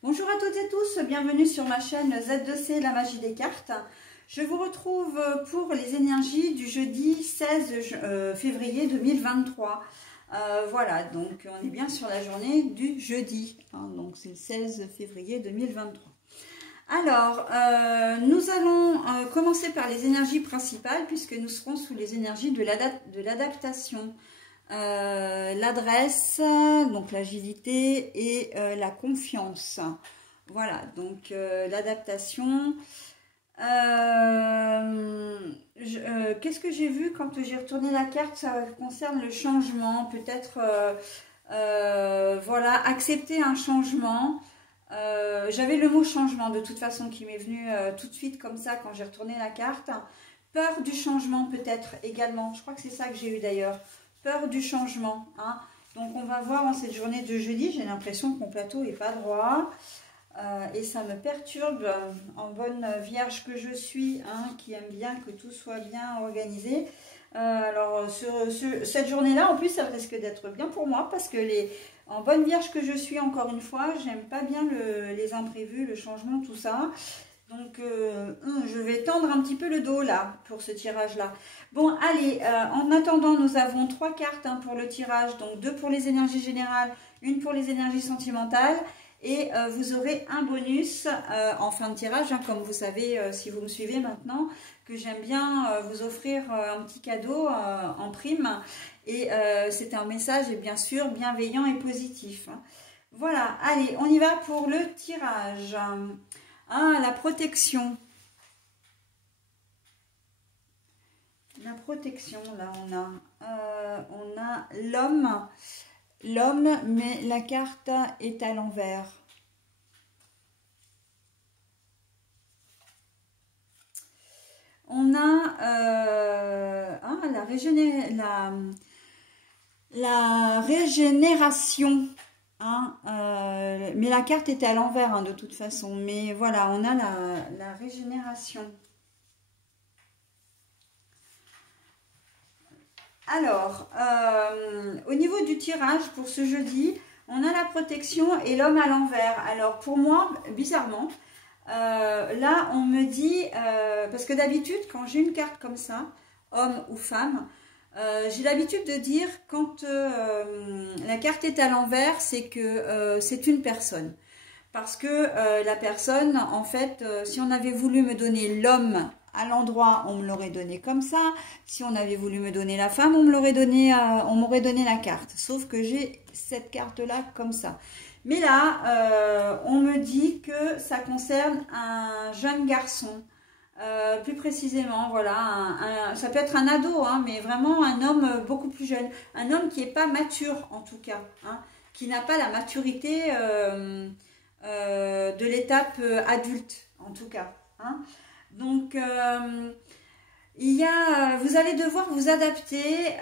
Bonjour à toutes et tous, bienvenue sur ma chaîne Z2C, la magie des cartes. Je vous retrouve pour les énergies du jeudi 16 février 2023. Voilà, donc on est bien sur la journée du jeudi, hein, donc c'est le 16 février 2023. Alors, nous allons commencer par les énergies principales puisque nous serons sous les énergies de l'adaptation. L'adresse, donc l'agilité et la confiance. Voilà, donc l'adaptation. Qu'est-ce que j'ai vu quand j'ai retourné la carte? Ça concerne le changement, peut-être, voilà, accepter un changement. J'avais le mot changement de toute façon qui m'est venu tout de suite comme ça quand j'ai retourné la carte. Peur du changement peut-être également, je crois que c'est ça que j'ai eu d'ailleurs. Peur du changement, hein. Donc on va voir en cette journée de jeudi, j'ai l'impression que mon plateau n'est pas droit et ça me perturbe en bonne vierge que je suis, hein, qui aime bien que tout soit bien organisé. Alors sur cette journée-là, en plus ça risque d'être bien pour moi parce que en bonne vierge que je suis, encore une fois, j'aime pas bien les imprévus, le changement, tout ça. Donc, je vais tendre un petit peu le dos là, pour ce tirage-là. Bon, allez, en attendant, nous avons 3 cartes hein, pour le tirage. Donc, 2 pour les énergies générales, 1 pour les énergies sentimentales. Et vous aurez un bonus en fin de tirage, hein, comme vous savez, si vous me suivez maintenant, que j'aime bien vous offrir un petit cadeau en prime. Et c'est un message, bien sûr, bienveillant et positif. Hein. Voilà, allez, on y va pour le tirage. Ah, la protection. La protection, là, on a l'homme. L'homme, mais la carte est à l'envers. On a la régénération. Hein, mais la carte était à l'envers hein, de toute façon, mais voilà, on a la régénération. Alors, au niveau du tirage pour ce jeudi, on a la protection et l'homme à l'envers. Alors pour moi, bizarrement, là on me dit, parce que d'habitude quand j'ai une carte comme ça, homme ou femme, j'ai l'habitude de dire quand la carte est à l'envers, c'est que c'est une personne. Parce que la personne, en fait, si on avait voulu me donner l'homme à l'endroit, on me l'aurait donné comme ça. Si on avait voulu me donner la femme, on m'aurait donné la carte. Sauf que j'ai cette carte-là comme ça. Mais là, on me dit que ça concerne un jeune garçon. Plus précisément, voilà, ça peut être un ado, hein, mais vraiment un homme beaucoup plus jeune, un homme qui n'est pas mature en tout cas, hein, qui n'a pas la maturité de l'étape adulte en tout cas. Hein. Donc, vous allez devoir vous adapter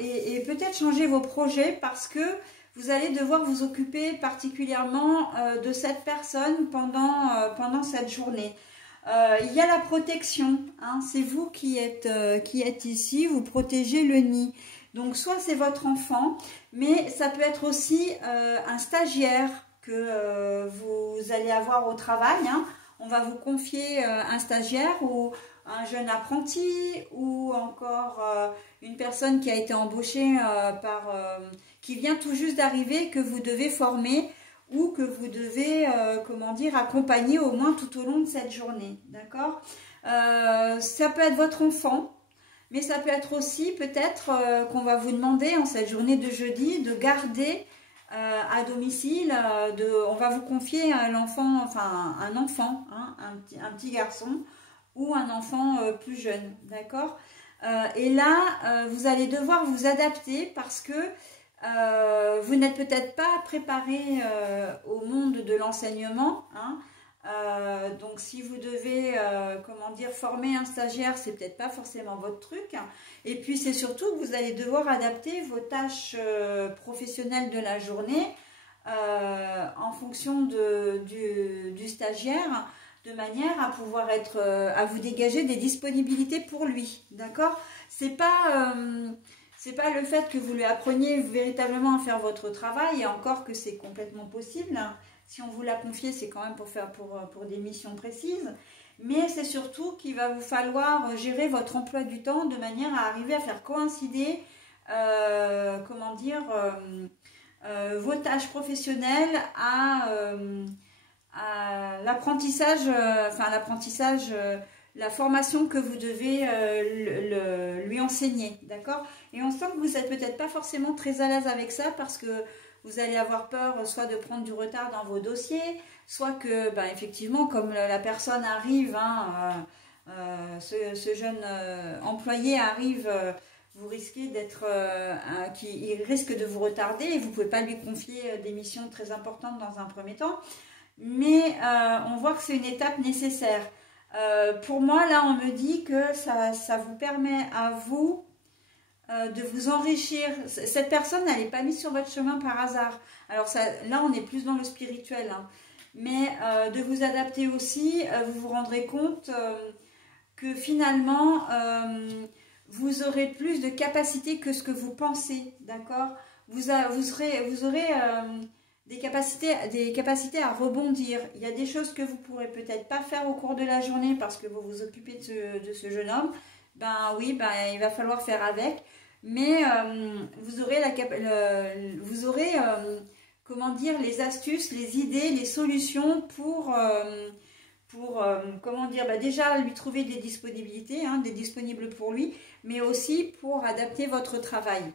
et peut-être changer vos projets parce que vous allez devoir vous occuper particulièrement de cette personne pendant cette journée. Il y a la protection, hein, c'est vous qui êtes ici, vous protégez le nid. Donc soit c'est votre enfant, mais ça peut être aussi un stagiaire que vous allez avoir au travail. Hein. On va vous confier un stagiaire ou un jeune apprenti ou encore une personne qui a été embauchée qui vient tout juste d'arriver, que vous devez former ou que vous devez, comment dire, accompagner au moins tout au long de cette journée, d'accord? Ça peut être votre enfant, mais ça peut être aussi peut-être qu'on va vous demander en cette journée de jeudi de garder à domicile, on va vous confier l'enfant, enfin un enfant, hein, un petit garçon ou un enfant plus jeune, d'accord? Et là, vous allez devoir vous adapter parce que vous n'êtes peut-être pas préparé au monde de l'enseignement. Hein. Donc si vous devez, comment dire, former un stagiaire, c'est peut-être pas forcément votre truc. Hein. Et puis c'est surtout que vous allez devoir adapter vos tâches professionnelles de la journée en fonction du stagiaire, de manière à pouvoir à vous dégager des disponibilités pour lui. D'accord? C'est pas C'est pas le fait que vous lui appreniez véritablement à faire votre travail, et encore que c'est complètement possible. Hein. Si on vous l'a confié, c'est quand même pour des missions précises. Mais c'est surtout qu'il va vous falloir gérer votre emploi du temps de manière à arriver à faire coïncider, comment dire, vos tâches professionnelles à l'apprentissage, la formation que vous devez lui enseigner, d'accord? Et on sent que vous n'êtes peut-être pas forcément très à l'aise avec ça parce que vous allez avoir peur soit de prendre du retard dans vos dossiers, soit que, ben, effectivement, comme la personne arrive, hein, ce jeune employé arrive, vous risquez d'être, il risque de vous retarder et vous ne pouvez pas lui confier des missions très importantes dans un premier temps. Mais on voit que c'est une étape nécessaire. Pour moi, là, on me dit que ça vous permet à vous de vous enrichir. Cette personne, elle n'est pas mise sur votre chemin par hasard. Alors ça, là, on est plus dans le spirituel. Hein. Mais de vous adapter aussi, vous vous rendrez compte que finalement, vous aurez plus de capacité que ce que vous pensez. D'accord? Vous aurez des capacités à rebondir. Il y a des choses que vous ne pourrez peut-être pas faire au cours de la journée parce que vous vous occupez de ce jeune homme. Ben oui, ben, il va falloir faire avec. Mais vous aurez, comment dire, les astuces, les idées, les solutions pour comment dire, ben déjà lui trouver des disponibilités, hein, des disponibles pour lui, mais aussi pour adapter votre travail,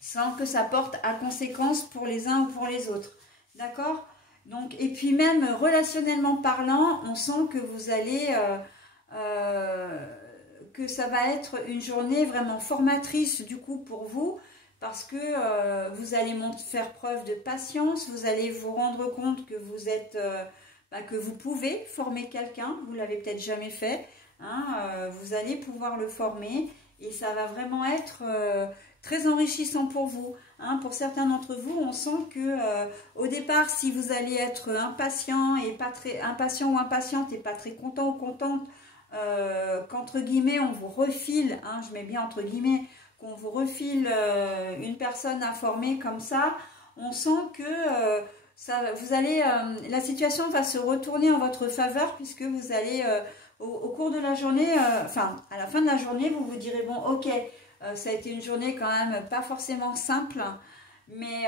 sans que ça porte à conséquence pour les uns ou pour les autres. D'accord? Donc, et puis même relationnellement parlant, on sent que vous allez, que ça va être une journée vraiment formatrice du coup pour vous, parce que vous allez faire preuve de patience, vous allez vous rendre compte que vous êtes, que vous pouvez former quelqu'un, vous ne l'avez peut-être jamais fait, hein, vous allez pouvoir le former et ça va vraiment être très enrichissant pour vous. Hein. Pour certains d'entre vous, on sent que au départ, si vous allez être impatient et pas très impatient ou impatiente et pas très content ou contente, qu'entre guillemets on vous refile, hein, je mets bien entre guillemets, qu'on vous refile une personne à former comme ça, on sent que la situation va se retourner en votre faveur puisque vous allez au cours de la journée, à la fin de la journée, vous vous direz bon, ok. Ça a été une journée quand même pas forcément simple, mais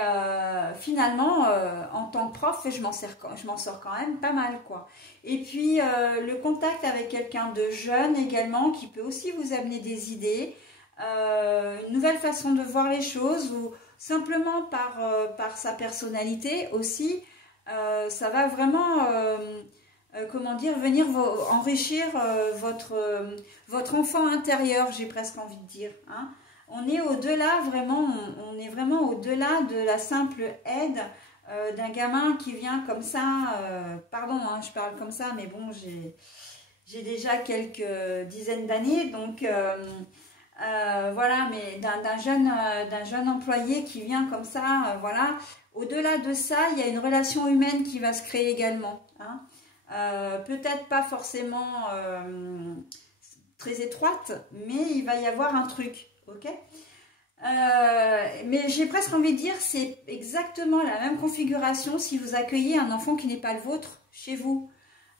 finalement, en tant que prof, je m'en sors quand même pas mal, quoi. Et puis, le contact avec quelqu'un de jeune également, qui peut aussi vous amener des idées, une nouvelle façon de voir les choses, ou simplement par sa personnalité aussi, ça va vraiment... comment dire, venir enrichir votre enfant intérieur, j'ai presque envie de dire. Hein. On est au-delà, vraiment, on est vraiment au-delà de la simple aide d'un gamin qui vient comme ça, pardon, hein, je parle comme ça, mais bon, j'ai déjà quelques dizaines d'années, donc voilà, mais d'un jeune employé qui vient comme ça, voilà. Au-delà de ça, il y a une relation humaine qui va se créer également, hein. Peut-être pas forcément très étroite, mais il va y avoir un truc, ok? Mais j'ai presque envie de dire, c'est exactement la même configuration si vous accueillez un enfant qui n'est pas le vôtre chez vous.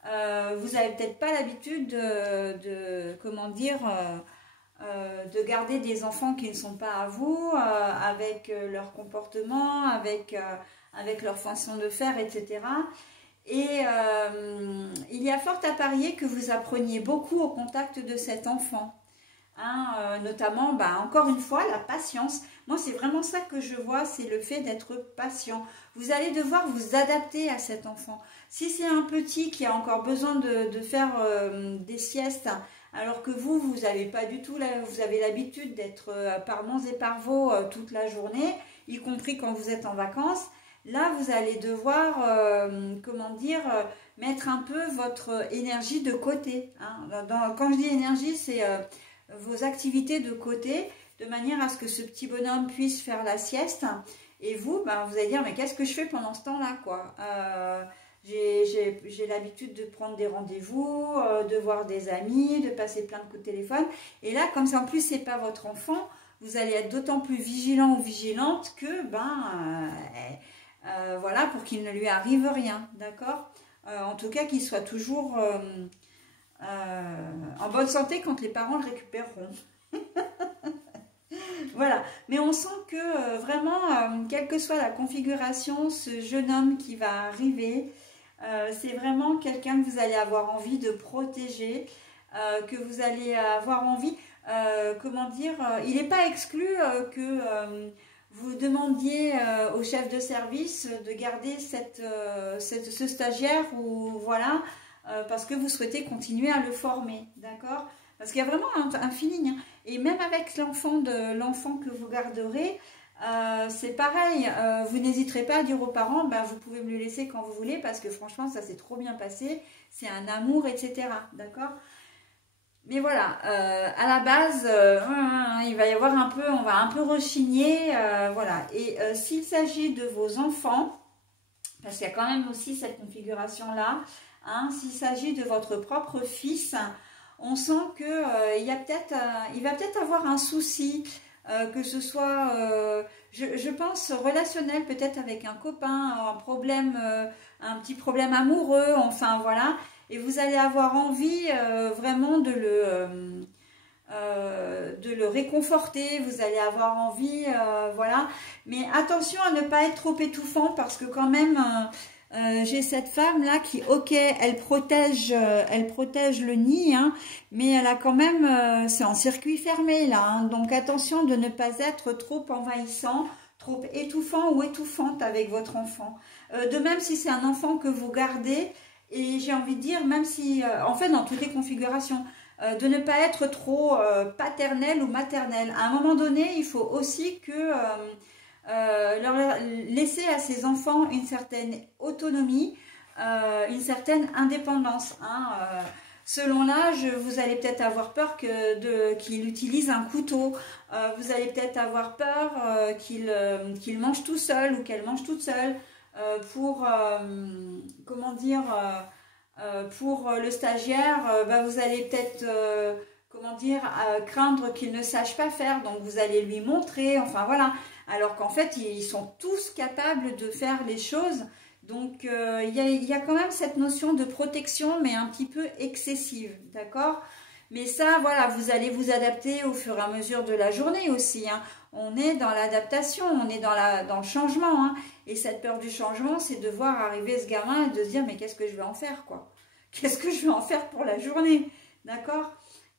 Vous n'avez peut-être pas l'habitude comment dire, de garder des enfants qui ne sont pas à vous, avec leur comportement, avec leur façon de faire, etc. Et il y a fort à parier que vous appreniez beaucoup au contact de cet enfant. Hein, notamment, encore une fois, la patience. Moi, c'est vraiment ça que je vois, c'est le fait d'être patient. Vous allez devoir vous adapter à cet enfant. Si c'est un petit qui a encore besoin de faire des siestes, alors que vous n'avez pas du tout, vous avez l'habitude d'être par monts et par vaux toute la journée, y compris quand vous êtes en vacances, là, vous allez devoir, comment dire, mettre un peu votre énergie de côté. Hein. Quand je dis énergie, c'est vos activités de côté, de manière à ce que ce petit bonhomme puisse faire la sieste. Et vous, vous allez dire, mais qu'est-ce que je fais pendant ce temps-là, quoi? J'ai l'habitude de prendre des rendez-vous, de voir des amis, de passer plein de coups de téléphone. Et là, comme ça, en plus, c'est pas votre enfant, vous allez être d'autant plus vigilant ou vigilante que, voilà, pour qu'il ne lui arrive rien, d'accord? En tout cas, qu'il soit toujours en bonne santé quand les parents le récupéreront. Voilà, mais on sent que vraiment, quelle que soit la configuration, ce jeune homme qui va arriver, c'est vraiment quelqu'un que vous allez avoir envie de protéger, que vous allez avoir envie, comment dire, il n'est pas exclu que vous demandiez au chef de service de garder ce stagiaire, ou voilà, parce que vous souhaitez continuer à le former, d'accord? Parce qu'il y a vraiment un feeling, hein. Et même avec l'enfant que vous garderez, c'est pareil, vous n'hésiterez pas à dire aux parents, vous pouvez me le laisser quand vous voulez, parce que franchement, ça s'est trop bien passé, c'est un amour, etc. D'accord? Mais voilà, à la base, il va y avoir on va un peu rechigner, voilà. Et s'il s'agit de vos enfants, parce qu'il y a quand même aussi cette configuration-là, hein, s'il s'agit de votre propre fils, on sent que il va peut-être avoir un souci, que ce soit, je pense, relationnel, peut-être avec un copain, un petit problème amoureux, enfin voilà. Et vous allez avoir envie vraiment de le réconforter, vous allez avoir envie, voilà. Mais attention à ne pas être trop étouffant, parce que quand même, j'ai cette femme là qui, ok, elle protège le nid, hein, mais elle a quand même, c'est en circuit fermé là, hein, donc attention de ne pas être trop envahissant, trop étouffant ou étouffante avec votre enfant. De même si c'est un enfant que vous gardez, et j'ai envie de dire, même si, en fait dans toutes les configurations, de ne pas être trop paternel ou maternel. À un moment donné, il faut aussi que laisser à ses enfants une certaine autonomie, une certaine indépendance, hein. Selon l'âge, vous allez peut-être avoir peur qu'il utilise un couteau, vous allez peut-être avoir peur qu'il mange tout seul ou qu'elle mange toute seule, comment dire, pour le stagiaire, vous allez peut-être, comment dire, craindre qu'il ne sache pas faire, donc vous allez lui montrer, enfin voilà, alors qu'en fait, ils sont tous capables de faire les choses. Donc, il y a quand même cette notion de protection, mais un petit peu excessive, d'accord? Mais ça, voilà, vous allez vous adapter au fur et à mesure de la journée aussi, hein. On est dans l'adaptation, on est dans le changement, hein. Et cette peur du changement, c'est de voir arriver ce gamin et de se dire, mais qu'est-ce que je vais en faire, quoi? Qu'est-ce que je vais en faire pour la journée, d'accord?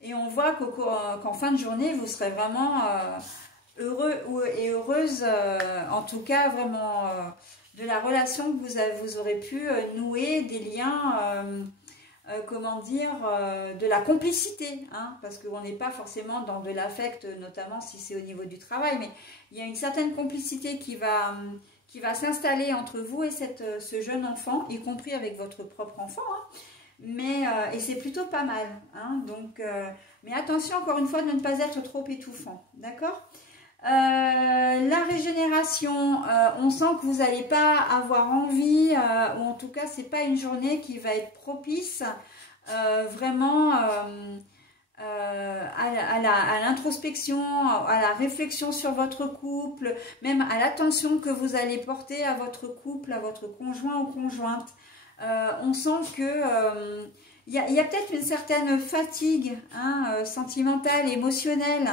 Et on voit qu'en fin de journée, vous serez vraiment heureux et heureuse, en tout cas, vraiment... de la relation que vous aurez pu nouer, des liens, comment dire, de la complicité, hein, parce qu'on n'est pas forcément dans de l'affect, notamment si c'est au niveau du travail, mais il y a une certaine complicité qui va s'installer entre vous et ce jeune enfant, y compris avec votre propre enfant, hein, et c'est plutôt pas mal, hein, donc, mais attention encore une fois de ne pas être trop étouffant, d'accord? La régénération, on sent que vous n'allez pas avoir envie, ou en tout cas c'est pas une journée qui va être propice vraiment à l'introspection, à la réflexion sur votre couple, même à l'attention que vous allez porter à votre couple, à votre conjoint ou conjointe. On sent que il y a peut-être une certaine fatigue, hein, sentimentale, émotionnelle.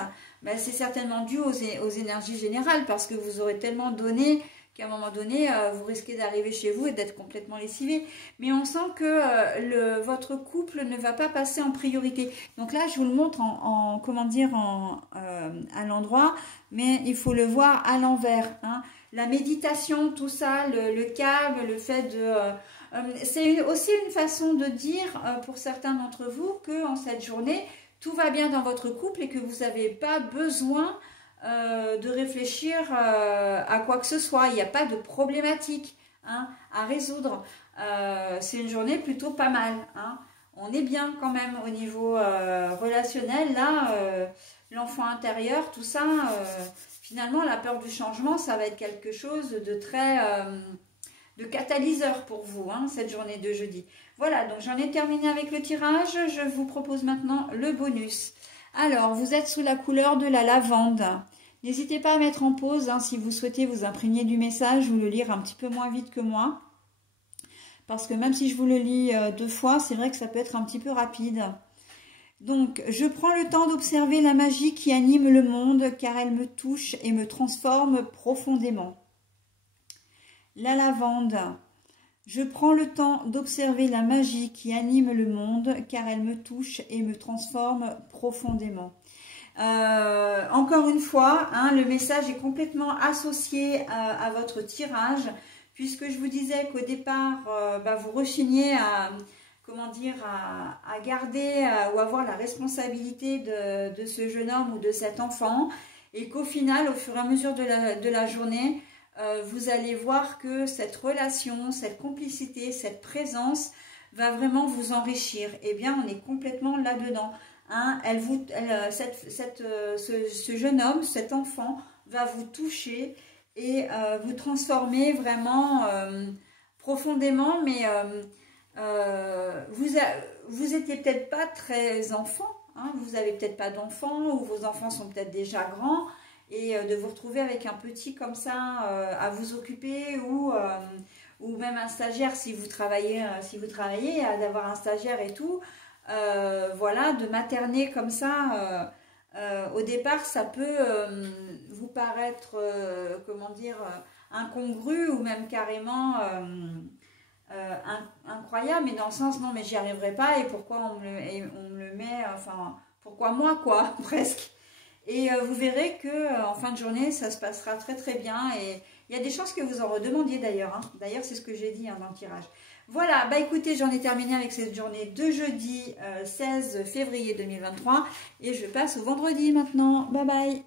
C'est certainement dû aux énergies générales, parce que vous aurez tellement donné qu'à un moment donné, vous risquez d'arriver chez vous et d'être complètement lessivé. Mais on sent que votre couple ne va pas passer en priorité. Donc là, je vous le montre comment dire, à l'endroit, mais il faut le voir à l'envers, hein. La méditation, tout ça, le calme, le fait de... c'est aussi une façon de dire, pour certains d'entre vous, qu'en cette journée, tout va bien dans votre couple et que vous n'avez pas besoin de réfléchir à quoi que ce soit. Il n'y a pas de problématique, hein, à résoudre. C'est une journée plutôt pas mal, hein. On est bien quand même au niveau relationnel. Là, l'enfant intérieur, tout ça, finalement, la peur du changement, ça va être quelque chose de très... de catalyseur pour vous, hein, cette journée de jeudi. Voilà, donc j'en ai terminé avec le tirage. Je vous propose maintenant le bonus. Alors, vous êtes sous la couleur de la lavande. N'hésitez pas à mettre en pause hein, si vous souhaitez vous imprégner du message ou le lire un petit peu moins vite que moi. Parce que même si je vous le lis 2 fois, c'est vrai que ça peut être un petit peu rapide. Donc, je prends le temps d'observer la magie qui anime le monde car elle me touche et me transforme profondément. La lavande. Je prends le temps d'observer la magie qui anime le monde car elle me touche et me transforme profondément. Encore une fois, hein, le message est complètement associé à votre tirage, puisque je vous disais qu'au départ, vous rechigniez à, comment dire, à garder ou avoir la responsabilité de ce jeune homme ou de cet enfant, et qu'au final, au fur et à mesure de la journée, vous allez voir que cette relation, cette complicité, cette présence va vraiment vous enrichir. Eh bien, on est complètement là-dedans. Hein, ce jeune homme, cet enfant, va vous toucher et vous transformer vraiment profondément. Mais vous étiez peut-être pas très enfant, hein, vous n'avez peut-être pas d'enfants ou vos enfants sont peut-être déjà grands. Et de vous retrouver avec un petit comme ça à vous occuper ou même un stagiaire si vous travaillez, d'avoir un stagiaire et tout. Voilà, de materner comme ça, au départ, ça peut vous paraître, comment dire, incongru ou même carrément incroyable, mais dans le sens, non, mais j'y arriverai pas, et pourquoi on me le met, enfin, pourquoi moi, quoi, presque. Et vous verrez que en fin de journée, ça se passera très très bien, et il y a des chances que vous en redemandiez d'ailleurs. Hein. D'ailleurs, c'est ce que j'ai dit hein, dans le tirage. Voilà, bah écoutez, j'en ai terminé avec cette journée de jeudi 16 février 2023 et je passe au vendredi maintenant. Bye bye.